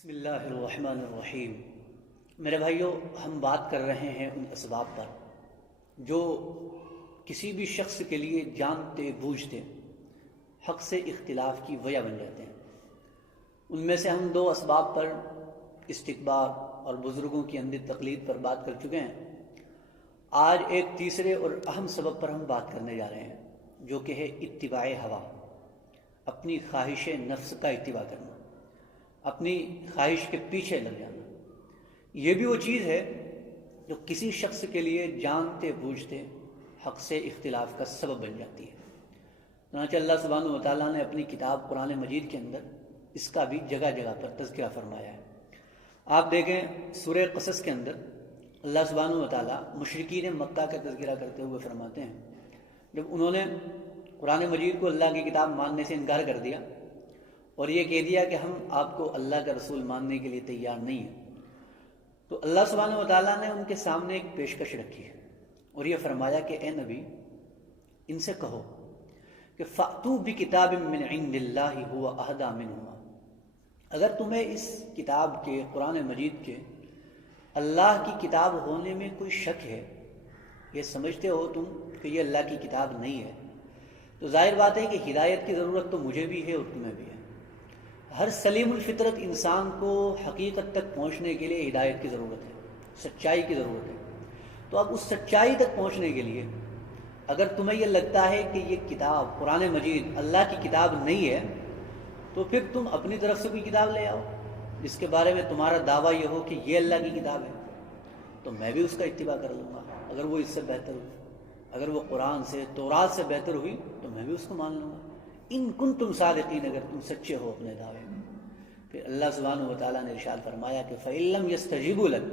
بسم اللہ الرحمن الرحیم۔ میرے بھائیوں، ہم بات کر رہے ہیں ان اسباب پر جو کسی بھی شخص کے لیے جانتے بوجھتے حق سے اختلاف کی وجہ بن جاتے ہیں۔ ان میں سے ہم دو اسباب پر، استکبار اور بزرگوں کی اندھی تقلید پر بات کر چکے ہیں۔ آج ایک تیسرے اور اہم سبب پر ہم بات کرنے جا رہے ہیں، جو کہ ہے اتباع ہوا، اپنی خواہش نفس کا اتباع کرنا، اپنی خواہش کے پیچھے لگ جانا۔ یہ بھی وہ چیز ہے جو کسی شخص کے لیے جانتے بوجھتے حق سے اختلاف کا سبب بن جاتی ہے۔ چنانچہ اللہ سبحانہ وتعالیٰ نے اپنی کتاب قرآن مجید کے اندر اس کا بھی جگہ جگہ پر تذکرہ فرمایا ہے۔ آپ دیکھیں سورہ قصص کے اندر اللہ سبحانہ وتعالیٰ مشرکین مکہ کا تذکرہ کرتے ہوئے فرماتے ہیں، جب انہوں نے قرآن مجید کو اللہ کی کتاب ماننے سے انکار کر دیا اور یہ کہہ دیا کہ ہم آپ کو اللہ کا رسول ماننے کے لیے تیار نہیں ہیں، تو اللہ سبحانہ وتعالیٰ نے ان کے سامنے ایک پیشکش رکھی ہے اور یہ فرمایا کہ اے نبی، ان سے کہو کہ فَأْتُوا بِكِتَابٍ مِّنْ عِنْدِ اللَّهِ هُوَ أَهْدَىٰ مِنْهُمَا۔ اگر تمہیں اس کتاب کے، قرآن مجید کے اللہ کی کتاب ہونے میں کوئی شک ہے، یہ سمجھتے ہو تم کہ یہ اللہ کی کتاب نہیں ہے، تو ظاہر بات ہے کہ ہدایت کی ضرورت تو مجھے بھی ہے اور تمہیں بھی ہے۔ ہر سلیم الفطرت انسان کو حقیقت تک پہنچنے کے لیے ہدایت کی ضرورت ہے، سچائی کی ضرورت ہے۔ تو اب اس سچائی تک پہنچنے کے لیے اگر تمہیں یہ لگتا ہے کہ یہ کتاب قرآن مجید اللہ کی کتاب نہیں ہے، تو پھر تم اپنی طرف سے کوئی کتاب لے آؤ جس کے بارے میں تمہارا دعویٰ یہ ہو کہ یہ اللہ کی کتاب ہے، تو میں بھی اس کا اتباع کر لوں گا۔ اگر وہ اس سے بہتر ہوئی، اگر وہ قرآن سے، تورات سے بہتر ہوئی، تو میں بھی اس کو مان لوں گا۔ ان کنتم صادقین، اگر تم سچے ہو اپنے دعوے میں۔ پھر اللہ سبحانہ وتعالیٰ نے ارشاد فرمایا کہ فَإِن لَّمْ يَسْتَجِيبُوا لَكَ،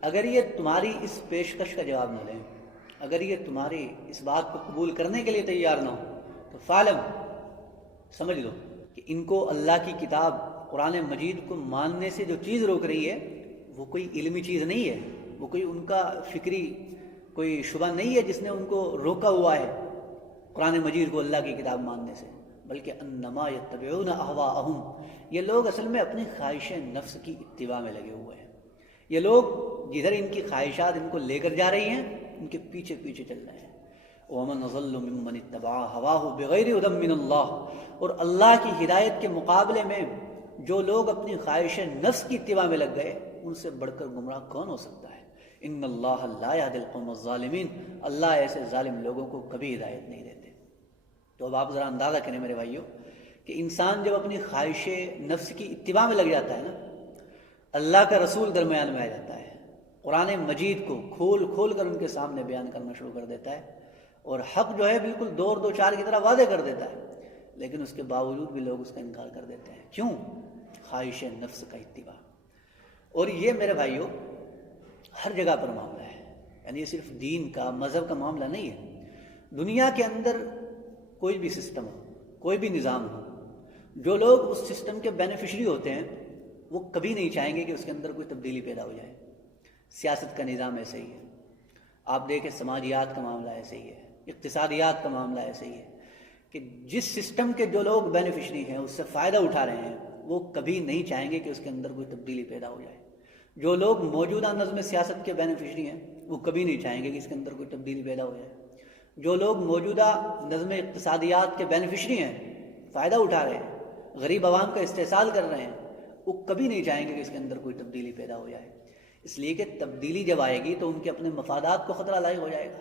اگر یہ تمہاری اس پیشکش کا جواب نہ لیں، اگر یہ تمہاری اس بات کو قبول کرنے کے لیے تیار نہ ہو، تو فَعْلَمْ، سمجھ لو کہ ان کو اللہ کی کتاب قرآن مجید کو ماننے سے جو چیز روک رہی ہے وہ کوئی علمی چیز نہیں ہے، وہ کوئی ان کا فکری کوئی شبہ نہیں ہے جس نے ان کو روکا ہوا ہے قرآن مجید کو اللہ کی کتاب ماننے سے، بلکہ انما یتبعون اہواءہم، یہ لوگ اصل میں اپنی خواہش نفس کی اتباع میں لگے ہوئے ہیں۔ یہ لوگ جدھر ان کی خواہشات ان کو لے کر جا رہی ہیں، ان کے پیچھے پیچھے چل رہے ہیں۔ وَمَنْ أَضَلُّ مِمَّنِ اتَّبَعَ هَوَاهُ بِغَيْرِ هُدًى مِّنَ اللَّهِ، اور اللہ کی ہدایت کے مقابلے میں جو لوگ اپنی خواہش نفس کی اتباع میں لگ گئے، ان سے بڑھ کر گمراہ کون ہو سکتا ہے؟ ان اللہ لا يهدي القوم الظالمین، اللہ ایسے ظالم لوگوں کو کبھی ہدایت نہیں دیتے۔ تو اب آپ ذرا اندازہ کریں میرے بھائیوں کہ انسان جب اپنی خواہش نفس کی اتباع میں لگ جاتا ہے نا، اللہ کا رسول درمیان میں آ جاتا ہے، قرآن مجید کو کھول کھول کر ان کے سامنے بیان کرنا شروع کر دیتا ہے، اور حق جو ہے بالکل دو چار کی طرح واضح کر دیتا ہے، لیکن اس کے باوجود بھی لوگ اس کا انکار کر دیتے ہیں۔ کیوں؟ خواہش نفس کا اتباع۔ اور یہ میرے بھائیوں ہر جگہ پر معاملہ ہے، یعنی یہ صرف دین کا، مذہب کا معاملہ نہیں ہے۔ دنیا کے اندر کوئی بھی سسٹم ہو، کوئی بھی نظام ہو، جو لوگ اس سسٹم کے بینیفیشری ہوتے ہیں وہ کبھی نہیں چاہیں گے کہ اس کے اندر کوئی تبدیلی پیدا ہو جائے۔ سیاست کا نظام ایسے ہی ہے، آپ دیکھیں سماجیات کا معاملہ ایسے ہی ہے، اقتصادیات کا معاملہ ایسے ہی ہے کہ جس سسٹم کے جو لوگ بینیفیشری ہیں، اس سے فائدہ اٹھا رہے ہیں، وہ کبھی نہیں چاہیں گے کہ اس کے اندر کوئی تبدیلی پیدا ہو جائے۔ جو لوگ موجودہ نظم سیاست کے بینیفیشری ہیں، وہ کبھی نہیں چاہیں گے کہ اس کے اندر کوئی تبدیلی پیدا ہو جائے۔ جو لوگ موجودہ نظم اقتصادیات کے بینیفیشری ہیں، فائدہ اٹھا رہے ہیں، غریب عوام کا استحصال کر رہے ہیں، وہ کبھی نہیں چاہیں گے کہ اس کے اندر کوئی تبدیلی پیدا ہو جائے۔ اس لیے کہ تبدیلی جب آئے گی تو ان کے اپنے مفادات کو خطرہ لاحق ہو جائے گا۔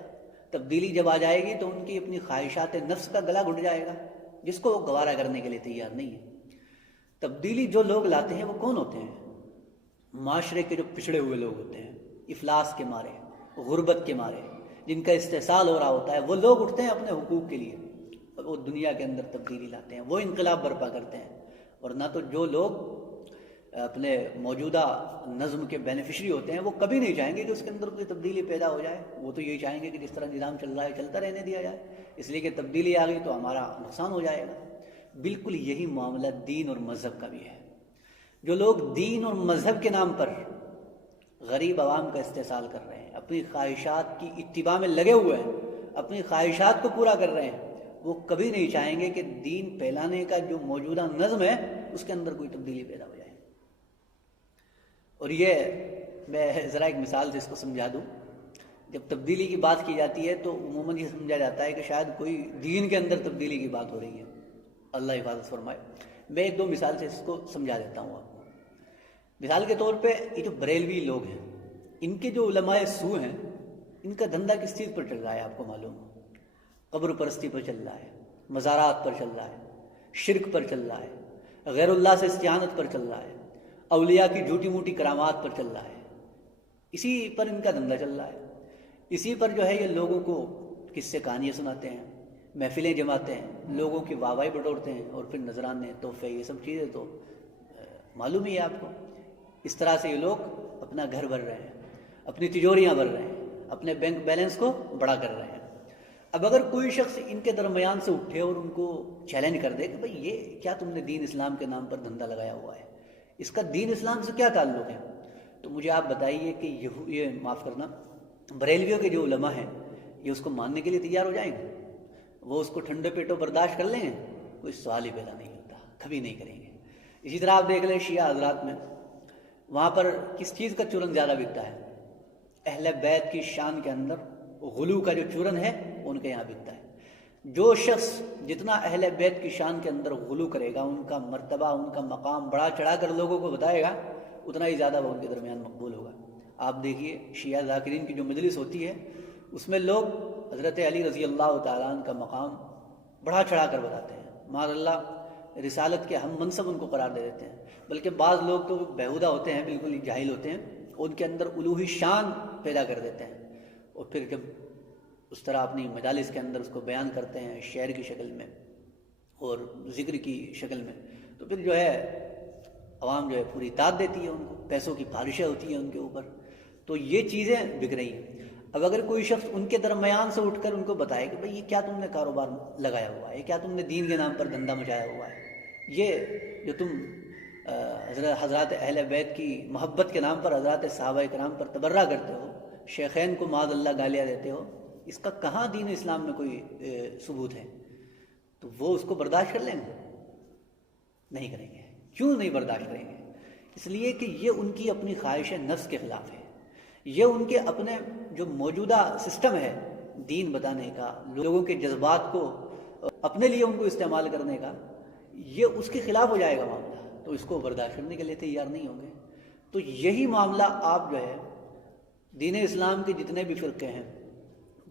تبدیلی جب آ جائے گی تو ان کی اپنی خواہشات نفس کا گلا گھٹ جائے گا، جس کو وہ گوارا کرنے کے لیے تیار نہیں ہے۔ تبدیلی جو لوگ لاتے ہیں وہ کون ہوتے ہیں؟ معاشرے کے جو پچھڑے ہوئے لوگ ہوتے ہیں، افلاس کے مارے، غربت کے مارے، جن کا استحصال ہو رہا ہوتا ہے، وہ لوگ اٹھتے ہیں اپنے حقوق کے لیے اور وہ دنیا کے اندر تبدیلی لاتے ہیں، وہ انقلاب برپا کرتے ہیں۔ ورنہ تو جو لوگ اپنے موجودہ نظم کے بینیفیشری ہوتے ہیں، وہ کبھی نہیں چاہیں گے کہ اس کے اندر کوئی تبدیلی پیدا ہو جائے۔ وہ تو یہی چاہیں گے کہ جس طرح نظام چل رہا ہے چلتا رہنے دیا جائے، اس لیے کہ تبدیلی آ گئی تو ہمارا نقصان ہو جائے گا۔ بالکل یہی معاملہ دین اور مذہب کا بھی ہے۔ جو لوگ دین اور مذہب کے نام پر غریب عوام کا استحصال کر رہے ہیں، اپنی خواہشات کی اتباع میں لگے ہوئے ہیں، اپنی خواہشات کو پورا کر رہے ہیں، وہ کبھی نہیں چاہیں گے کہ دین پھیلانے کا جو موجودہ نظم ہے اس کے اندر کوئی تبدیلی پیدا ہو جائے۔ اور یہ میں ذرا ایک مثال سے اس کو سمجھا دوں. جب تبدیلی کی بات کی جاتی ہے تو عموماً یہ سمجھا جاتا ہے کہ شاید کوئی دین کے اندر تبدیلی کی بات ہو رہی ہے. اللہ حفاظت فرمائے. میں ایک دو مثال سے اس کو سمجھا دیتا ہوں آپ کو. مثال کے طور پہ یہ جو بریلوی لوگ ہیں، ان کے جو علماء سو ہیں، ان کا دھندا کس چیز پر چل رہا ہے آپ کو معلوم ہو؟ قبر پرستی پر چل رہا ہے، مزارات پر چل رہا ہے، شرک پر چل رہا ہے، غیر اللہ سے استعانت پر چل رہا ہے، اولیاء کی جھوٹی موٹی کرامات پر چل رہا ہے. اسی پر ان کا دھندا چل رہا ہے. اسی پر جو ہے یہ لوگوں کو قصے کہانیاں سناتے ہیں، محفلیں جماتے ہیں، لوگوں کی واہوائی بٹورتے ہیں، اور پھر نذرانے، تحفے، یہ سب چیزیں تو معلوم ہی ہے آپ کو. اس طرح سے یہ لوگ اپنا گھر بھر رہے ہیں، اپنی تجوریاں بھر رہے ہیں، اپنے بینک بیلنس کو بڑا کر رہے ہیں. اب اگر کوئی شخص ان کے درمیان سے اٹھے اور ان کو چیلنج کر دے کہ بھئی یہ کیا تم نے دین اسلام کے نام پر دھندا لگایا ہوا ہے، اس کا دین اسلام سے کیا تعلق ہے، تو مجھے آپ بتائیے کہ یہ معاف کرنا بریلویوں کے جو علماء ہیں یہ اس کو ماننے کے لیے تیار ہو جائیں گے؟ وہ اس کو ٹھنڈے پیٹوں برداشت کر لیں گے؟ کوئی سوال ہی پیدا نہیں ہوتا، کبھی نہیں کریں گے. اسی طرح آپ دیکھ لیں شیعہ حضرات میں، وہاں پر کس چیز کا چورن زیادہ بکتا ہے؟ اہل بیت کی شان کے اندر غلو کا جو چورن ہے ان کے یہاں بکتا ہے. جو شخص جتنا اہل بیت کی شان کے اندر غلو کرے گا، ان کا مرتبہ، ان کا مقام بڑا چڑھا کر لوگوں کو بتائے گا، اتنا ہی زیادہ وہ ان کے درمیان مقبول ہوگا. آپ دیکھیے شیعہ ذاکرین کی جو مجلس ہوتی ہے اس میں لوگ حضرت علی رضی اللہ تعالیٰ عنہ کا مقام بڑا چڑھا کر بتاتے ہیں. معاذ اللہ رسالت کے ہم منصب ان کو قرار دے دیتے ہیں. بلکہ بعض لوگ تو بیہودہ ہوتے ہیں، بالکل ہی جاہل ہوتے ہیں، ان کے اندر الوہی شان پیدا کر دیتے ہیں، اور پھر جب اس طرح اپنی مجالس کے اندر اس کو بیان کرتے ہیں شعر کی شکل میں اور ذکر کی شکل میں، تو پھر جو ہے عوام جو ہے پوری اطاعت دیتی ہے ان کو، پیسوں کی بارشیں ہوتی ہیں ان کے اوپر. تو یہ چیزیں بک رہی ہیں. اب اگر کوئی شخص ان کے درمیان سے اٹھ کر ان کو بتائے کہ بھئی یہ کیا تم نے کاروبار لگایا ہوا ہے، یہ کیا تم نے دین کے نام پر دھندا مچایا ہوا ہے، یہ جو تم حضرات اہل بیت کی محبت کے نام پر حضرات صحابہ کرام پر تبرہ کرتے ہو، شیخین کو معاذ اللہ گالیاں دیتے ہو، اس کا کہاں دین اسلام میں کوئی ثبوت ہے؟ تو وہ اس کو برداشت کر لیں گے؟ نہیں کریں گے. کیوں نہیں برداشت کریں گے؟ اس لیے کہ یہ ان کی اپنی خواہش نفس کے خلاف ہے. یہ ان کے اپنے جو موجودہ سسٹم ہے دین بتانے کا، لوگوں کے جذبات کو اپنے لیے ان کو استعمال کرنے کا، یہ اس کے خلاف ہو جائے گا معاملہ. تو اس کو برداشت کرنے کے لیے تیار نہیں ہوں گے. تو یہی معاملہ آپ جو ہے دین اسلام کے جتنے بھی فرقے ہیں،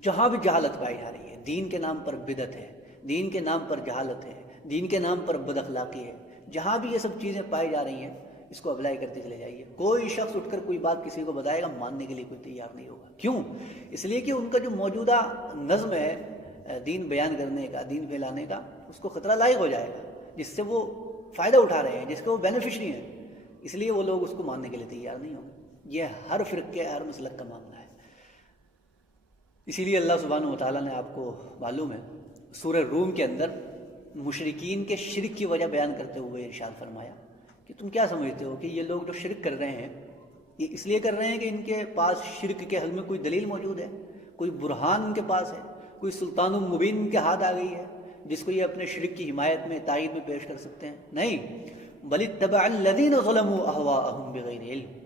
جہاں بھی جہالت پائی جا رہی ہے، دین کے نام پر بدعت ہے، دین کے نام پر جہالت ہے، دین کے نام پر بد اخلاقی ہے، جہاں بھی یہ سب چیزیں پائی جا رہی ہیں اس کو اپلائی کرتے چلے جائیے. کوئی شخص اٹھ کر کوئی بات کسی کو بتائے گا، ماننے کے لیے کوئی تیار نہیں ہوگا. کیوں؟ اس لیے کہ ان کا جو موجودہ نظم ہے دین بیان کرنے کا، دین پھیلانے کا، اس کو خطرہ لاحق ہو جائے گا، جس سے وہ فائدہ اٹھا رہے ہیں، جس کے وہ بینیفیشری ہیں. اس لیے وہ لوگ اس کو ماننے کے لیے تیار نہیں ہوں گے. یہ ہر فرقے، ہر مسلک کا معاملہ ہے. اسی لیے اللہ سبحانہ و تعالیٰ نے آپ کو معلوم ہے سورہ روم کے اندر مشرکین کے شرک کی وجہ بیان کرتے ہوئے ارشاد فرمایا کہ تم کیا سمجھتے ہو کہ یہ لوگ جو شرک کر رہے ہیں یہ اس لیے کر رہے ہیں کہ ان کے پاس شرک کے حل میں کوئی دلیل موجود ہے، کوئی برہان ان کے پاس ہے، کوئی سلطان المبین ان کے ہاتھ آ گئی ہے جس کو یہ اپنے شرک کی حمایت میں، تائید میں پیش کر سکتے ہیں؟ نہیں. بل اتبع الذین ظلموا اہواءہم بغیر علم.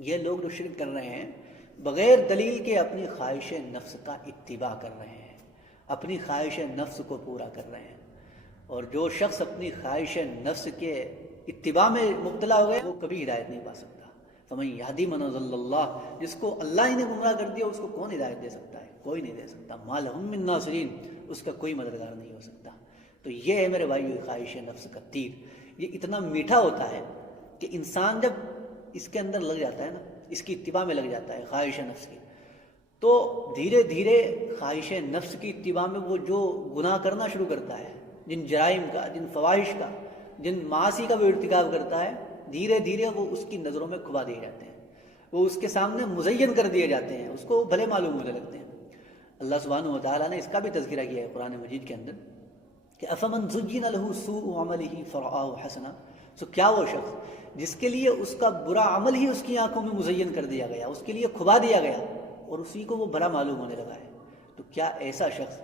یہ لوگ جو شرک کر رہے ہیں بغیر دلیل کے اپنی خواہش نفس کا اتباع کر رہے ہیں، اپنی خواہش نفس کو پورا کر رہے ہیں. اور جو شخص اپنی خواہش نفس کے اتباع میں مبتلا ہو گیا وہ کبھی ہدایت نہیں پا سکتا. فمن یہدی من ضل اللہ، جس کو اللہ ہی نے گمراہ کر دیا اس کو کون ہدایت دے سکتا ہے؟ کوئی نہیں دے سکتا. ما لہم من ناصرین، اس کا کوئی مددگار نہیں ہو سکتا. تو یہ ہے میرے بھائیو خواہش نفس کا تیر. یہ اتنا میٹھا ہوتا ہے کہ انسان جب اس کے اندر لگ جاتا ہے نا، اس کی اتباع میں لگ جاتا ہے خواہش نفس کی، تو دھیرے دھیرے خواہش نفس کی اتباع میں وہ جو گناہ کرنا شروع کرتا ہے، جن جرائم کا، جن فواحش کا، جن معاصی کا وہ ارتکاب کرتا ہے، دھیرے دھیرے وہ اس کی نظروں میں کھبا دیے جاتے ہیں، وہ اس کے سامنے مزین کر دیے جاتے ہیں، اس کو بھلے معلوم ہونے لگتے ہیں. اللہ سبحانہ و تعالیٰ نے اس کا بھی تذکرہ کیا ہے قرآن مجید کے اندر کہ افمن زین لہ سوء عملہ فرآہ حسنا. سو کیا وہ شخص جس کے لیے اس کا برا عمل ہی اس کی آنکھوں میں مزین کر دیا گیا، اس کے لیے کھبا دیا گیا اور اسی کو وہ بھلا معلوم ہونے لگا ہے، تو کیا ایسا شخص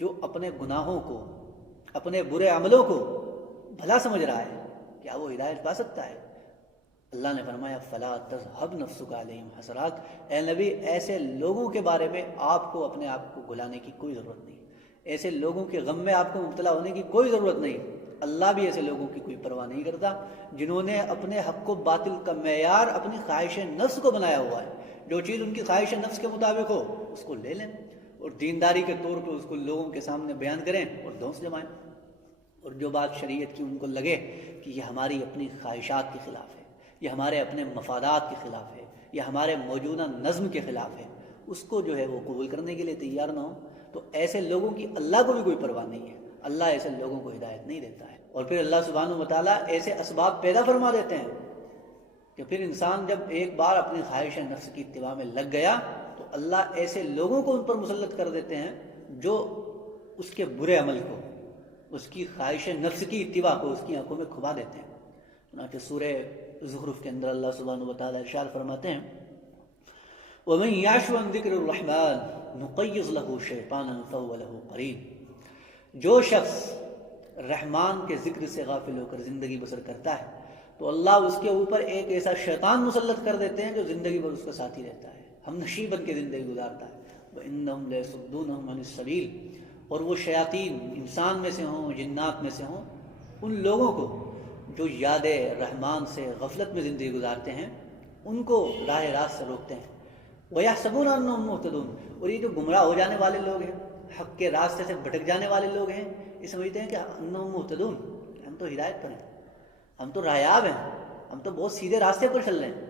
جو اپنے گناہوں کو، اپنے برے عملوں کو بھلا سمجھ رہا ہے، کیا وہ ہدایت پا سکتا ہے؟ اللہ نے فرمایا فلا تذهب نفسك علیہم حسرات، اے نبی ایسے لوگوں کے بارے میں آپ کو اپنے آپ کو گلانے کی کوئی ضرورت نہیں، ایسے لوگوں کے غم میں آپ کو مبتلا ہونے کی کوئی ضرورت نہیں۔ اللہ بھی ایسے لوگوں کی کوئی پرواہ نہیں کرتا جنہوں نے اپنے حق و باطل کا معیار اپنی خواہش نفس کو بنایا ہوا ہے۔ جو چیز ان کی خواہش نفس کے مطابق ہو اس کو لے لیں اور دینداری کے طور پہ اس کو لوگوں کے سامنے بیان کریں اور دوست جمائیں، اور جو بات شریعت کی ان کو لگے کہ یہ ہماری اپنی خواہشات کے خلاف ہے، یہ ہمارے اپنے مفادات کے خلاف ہے، یہ ہمارے موجودہ نظم کے خلاف ہے، اس کو جو ہے وہ قبول کرنے کے لیے تیار نہ ہو، تو ایسے لوگوں کی اللہ کو بھی کوئی پرواہ نہیں ہے، اللہ ایسے لوگوں کو ہدایت نہیں دیتا ہے۔ اور پھر اللہ سبحانہ و تعالیٰ ایسے اسباب پیدا فرما دیتے ہیں کہ پھر انسان جب ایک بار اپنی خواہش نفس کی اتباع میں لگ گیا تو اللہ ایسے لوگوں کو ان پر مسلط کر دیتے ہیں جو اس کے برے عمل کو، اس کی خواہش نفس کی اتباع کو اس کی آنکھوں میں کھبا دیتے ہیں۔ چنانچہ سورہ زخرف کے اندر اللہ سبحانہ و تعالیٰ ارشاد فرماتے ہیں وَمَن يَعْشُ عَن ذِكْرِ الرَّحْمَٰنِ نُقَيِّضْ لَهُ شَيْطَانًا فَهُوَ لَهُ قَرِينٌ، جو شخص رحمان کے ذکر سے غافل ہو کر زندگی بسر کرتا ہے تو اللہ اس کے اوپر ایک ایسا شیطان مسلط کر دیتے ہیں جو زندگی بھر اس کا ساتھی رہتا ہے، ہم نشیں بن کے زندگی گزارتا ہے۔ وَإِنَّهُمْ لَيَصُدُّونَهُمْ عَنِ السَّبِيلِ، اور وہ شیاطین انسان میں سے ہوں جنات میں سے ہوں، ان لوگوں کو جو یاد رحمان سے غفلت میں زندگی گزارتے ہیں ان کو راہ راست سے روکتے ہیں۔ وَيَحْسَبُونَ أَنَّهُمْ مُهْتَدُونَ، اور یہ جو گمراہ ہو جانے والے لوگ ہیں، حق کے راستے سے بھٹک جانے والے لوگ ہیں، یہ سمجھتے ہیں کہ انہم مہتدون، ہم تو ہدایت پر ہیں، ہم تو رایاب ہیں، ہم تو بہت سیدھے راستے پر چل رہے ہیں۔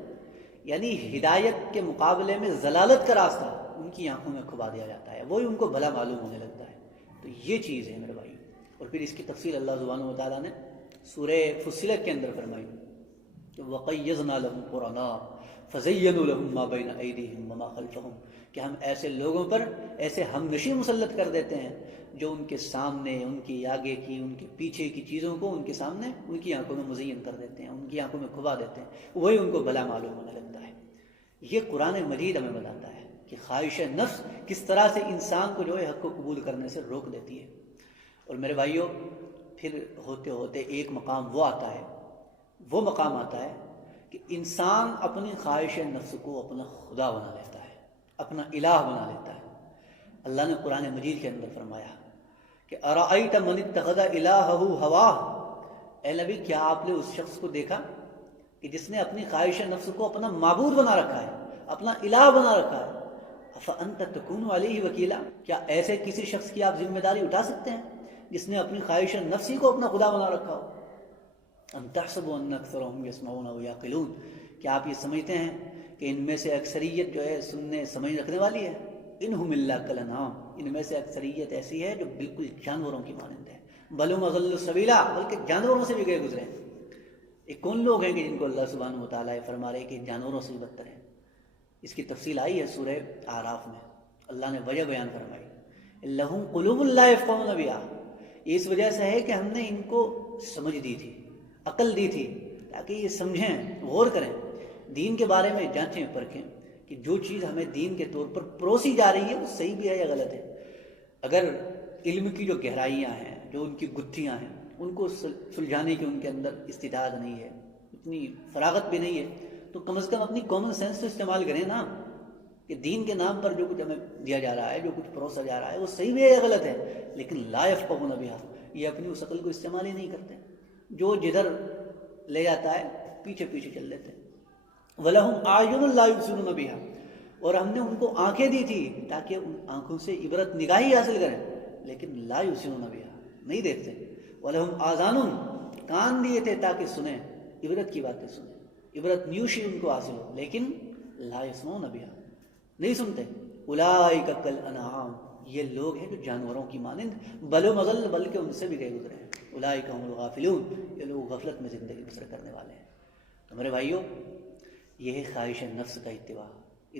یعنی ہدایت کے مقابلے میں ضلالت کا راستہ ان کی آنکھوں میں کھبا دیا جاتا ہے، وہی ان کو بھلا معلوم ہونے لگتا ہے۔ تو یہ چیز ہے میرے بھائی، اور پھر اس کی تفصیل اللہ سبحانہ و تعالیٰ نے سورہ فصلت کے اندر فرمائی کہ وَقَيَّضْنَا لَهُمْ قُرَنَاءَ فَزَيَّنُوا لَهُم مَّا بَيْنَ أَيْدِيهِمْ وَمَا خَلْفَهُمْ، کہ ہم ایسے لوگوں پر ایسے ہم نشیں مسلط کر دیتے ہیں جو ان کے سامنے، ان کی آگے کی، ان کے پیچھے کی چیزوں کو ان کے سامنے ان کی آنکھوں میں مزین کر دیتے ہیں، ان کی آنکھوں میں کھبا دیتے ہیں، وہی ان کو بھلا معلوم ہونے لگتا ہے۔ یہ قرآن مجید ہمیں بتاتا ہے کہ خواہش نفس کس طرح سے انسان کو جو ہے حق کو قبول کرنے سے روک دیتی ہے۔ اور میرے بھائیوں، پھر ہوتے ہوتے ایک مقام وہ آتا ہے، وہ مقام آتا ہے کہ انسان اپنی خواہش نفس کو اپنا خدا بنا لیتا ہے، اپنا الہ بنا لیتا ہے۔ اللہ نے قرآن مجید کے اندر فرمایا کہ ارأیت من اتخذ الہہ ہواہ، اے نبی کیا آپ نے اس شخص کو دیکھا کہ جس نے اپنی خواہش نفس کو اپنا معبود بنا رکھا ہے، اپنا الہ بنا رکھا ہے۔ افانت تکون علیہ وکیلا، کیا ایسے کسی شخص کی آپ ذمہ داری اٹھا سکتے ہیں جس نے اپنی خواہش نفسی کو اپنا خدا بنا رکھا ہو؟ ام تحسبوا ان اکثرهم یسمعون و یعقلون، کیا آپ یہ سمجھتے ہیں کہ ان میں سے اکثریت جو ہے سننے سمجھ رکھنے والی ہے؟ انہم الا کالانعام، ان میں سے اکثریت ایسی ہے جو بالکل جانوروں کی مانند ہے۔ بل هم اضل سبیلا، بلکہ جانوروں سے بھی گئے گزرے ہیں۔ یہ کون لوگ ہیں کہ جن کو اللہ سبحانہ و تعالیٰ فرما رہے کہ جانوروں سے بدتر ہیں؟ اس کی تفصیل آئی ہے سورہ اعراف میں، اللہ نے وجہ بیان فرمائی لہم قلوب لا یفقہون بہا، اس وجہ سے ہے کہ ہم نے ان کو سمجھ دی تھی، عقل دی تھی، تاکہ یہ سمجھیں، غور کریں، دین کے بارے میں جانچیں پرکھیں کہ جو چیز ہمیں دین کے طور پر پروسی جا رہی ہے وہ صحیح بھی ہے یا غلط ہے۔ اگر علم کی جو گہرائیاں ہیں، جو ان کی گتھیاں ہیں، ان کو سلجھانے کی ان کے اندر استطاعت نہیں ہے، اتنی فراغت بھی نہیں ہے، تو کم از کم اپنی کامن سینس تو استعمال کریں نا، کہ دین کے نام پر جو کچھ ہمیں دیا جا رہا ہے، جو کچھ پروسا جا رہا ہے وہ صحیح بھی ہے یا غلط ہے۔ لیکن لا یفقہون بہا، یہ اپنی اس عقل کو استعمال ہی نہیں کرتے، جو جدھر لے جاتا ہے پیچھے پیچھے چل لیتے ہیں۔ وَلَهُمْ أَعْيُنٌ لَا يُبْصِرُونَ بِهَا، اور ہم نے ان کو آنکھیں دی تھی تاکہ ان آنکھوں سے عبرت نگاہی حاصل کریں، لیکن لا يُبْصِرُونَ بِهَا، نہیں دیکھتے۔ وَلَهُمْ آذَانٌ، کان دیے تھے تاکہ سنیں، عبرت کی باتیں سنیں، عبرت نیوشی ان کو حاصل ہو، لیکن لا يسمعون بها، نہیں سنتے۔ اولئک کالانعام، یہ لوگ ہیں جو جانوروں کی مانند، بل هم اضل، بلکہ ان سے بھی گئے گزرے ہیں۔ اولئک هم الغافلون، یہ لوگ غفلت میں زندگی بسر کرنے والے ہیں۔ تو میرے بھائیوں، یہ ہے خواہش نفس کا اتباع،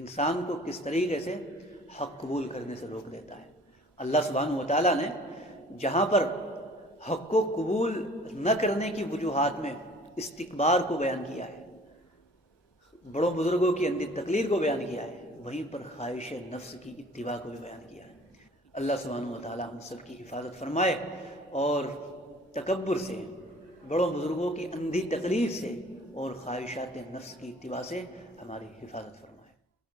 انسان کو کس طریقے سے حق قبول کرنے سے روک دیتا ہے۔ اللہ سبحانہ و تعالیٰ نے جہاں پر حق کو قبول نہ کرنے کی وجوہات میں استکبار کو بیان کیا ہے، بڑوں بزرگوں کی اندھی تقلید کو بیان کیا ہے، وہیں پر خواہش نفس کی اتباع کو بھی بیان کیا ہے۔ اللہ سبحانہ و تعالیٰ ہم سب کی حفاظت فرمائے اور تکبر سے، بڑوں بزرگوں کی اندھی تقلید سے اور خواہشات نفس کی اتباع سے ہماری حفاظت فرما۔